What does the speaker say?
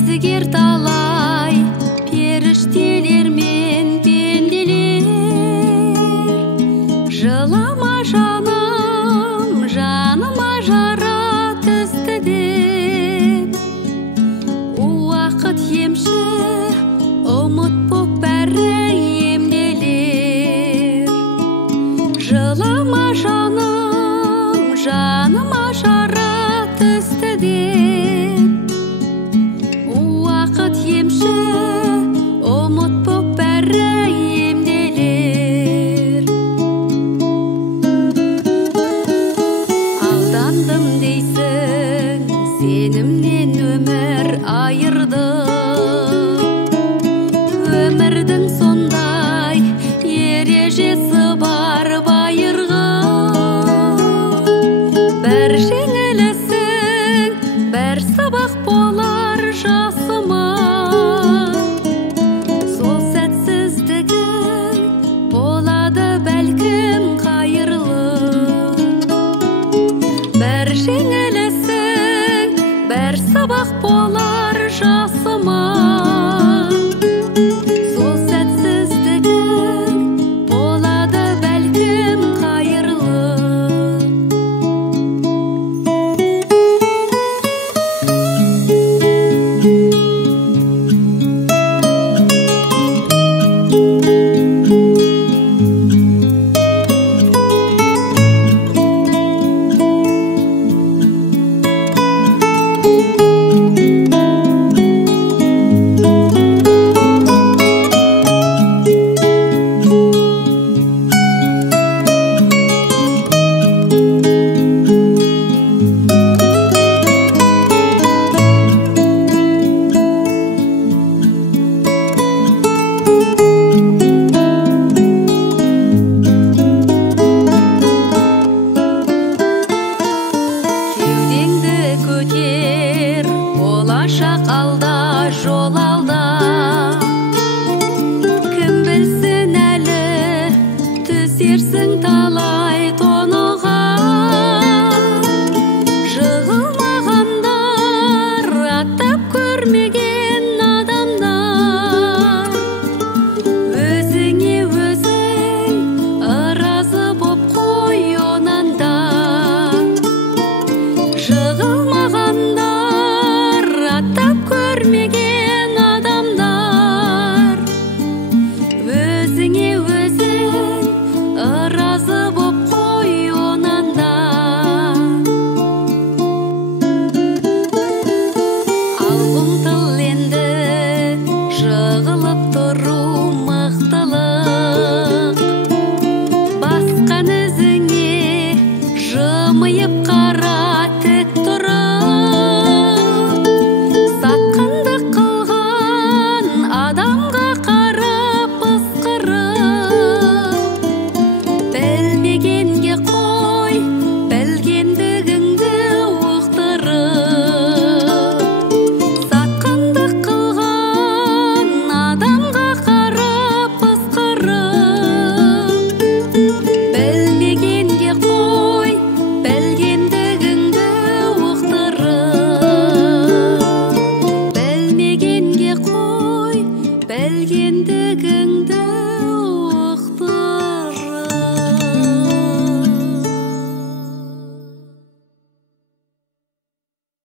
Кезігер талай періштелер мен пенделер. Жылама жаным, жаныма жара түсті деп. Уақыт емші, ұмыт боп бәрі емделер. Жылама жаным, жаныма жара түсті деп. Уақыт емші, ұмыт боп бәрі емделер. Алдандым дейсің, сенімнен өмір айырды. Өмірдің сондай ережесі бар байырғы. Бір жеңілісің, бір сабақ болар жасыма. Сол сәтсіздігің болады бәлкім қайырлы. Бір жеңілісің, бір сабақ болар жасыма. Сол сәтсіздігің болады бәлкім қайырлы. Кеудеңді көтер, болашақ алда, жол алда.